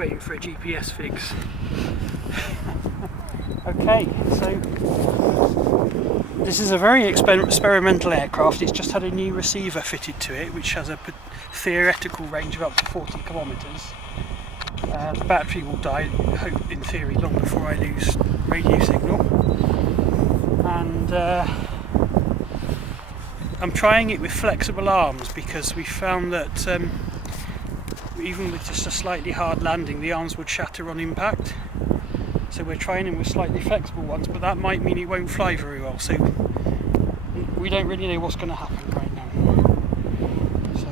waiting for a GPS fix. Okay, so this is a very experimental aircraft. It's just had a new receiver fitted to it, which has a theoretical range of up to 40 kilometres. The battery will die, I hope, in theory, long before I lose radio signal. And I'm trying it with flexible arms because we found that even with just a slightly hard landing, the arms would shatter on impact. So we're trying them with slightly flexible ones, but that might mean it won't fly very well. So we don't really know what's going to happen right now. So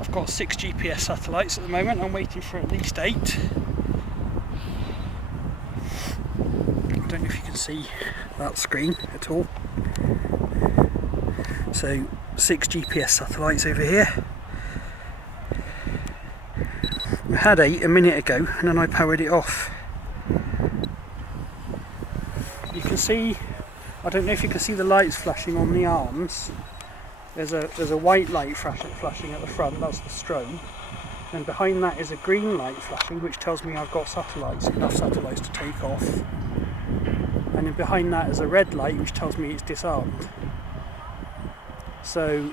I've got 6 GPS satellites at the moment. I'm waiting for at least 8. I don't know if you can see that screen at all. So 6 GPS satellites over here. I had 8 a minute ago and then I powered it off. You can see, I don't know if you can see the lights flashing on the arms. There's a white light flashing at the front, that's the strobe. And behind that is a green light flashing, which tells me I've got satellites, enough satellites to take off. And then behind that is a red light, which tells me it's disarmed. So,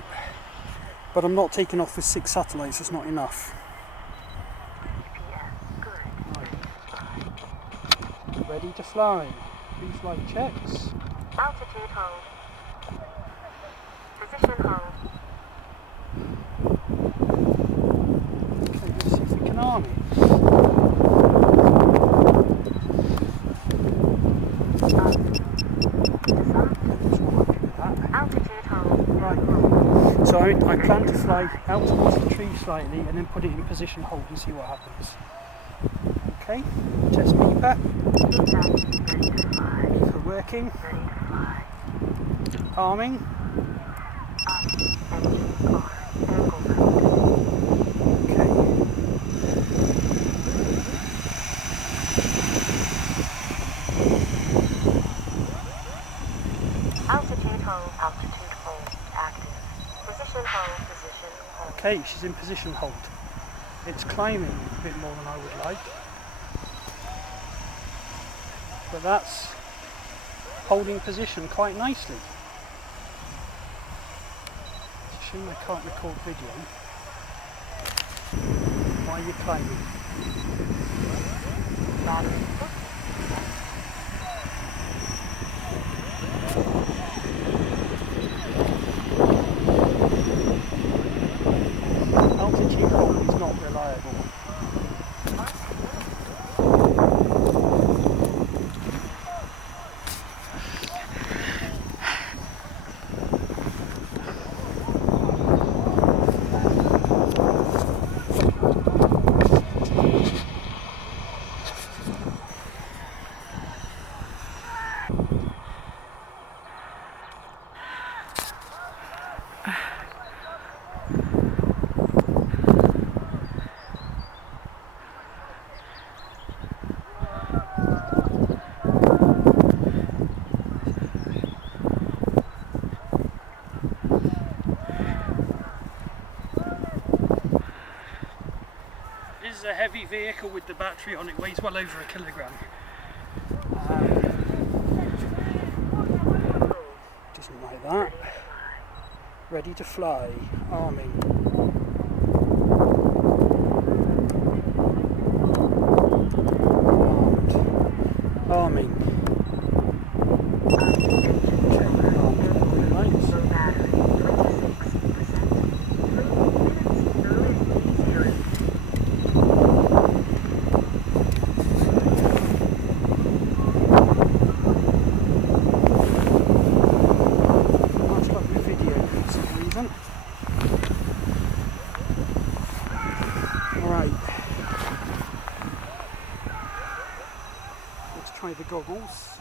but I'm not taking off with 6 satellites, it's not enough. Right. Ready to fly. Pre-flight checks. Altitude hold. Position hold. Okay, let's see if we can arm it. Altitude hold. Right. So I plan to fly out towards the tree slightly and then put it in position hold and see what happens. Okay, test beeper. Beeper working. Arming. Okay. Altitude hold. Altitude hold. Active. Position hold. Position hold. Okay, she's in position hold. It's climbing a bit more than I would like. But that's holding position quite nicely. It's a shame I can't record video. Why are you climbing? Altitude hold is not reliable. This is a heavy vehicle with the battery on, it weighs well over 1 kilogram. Doesn't like that. Ready to fly, arming. Armed. Arming. Okay, armed. Lights. Alright, let's try the goggles.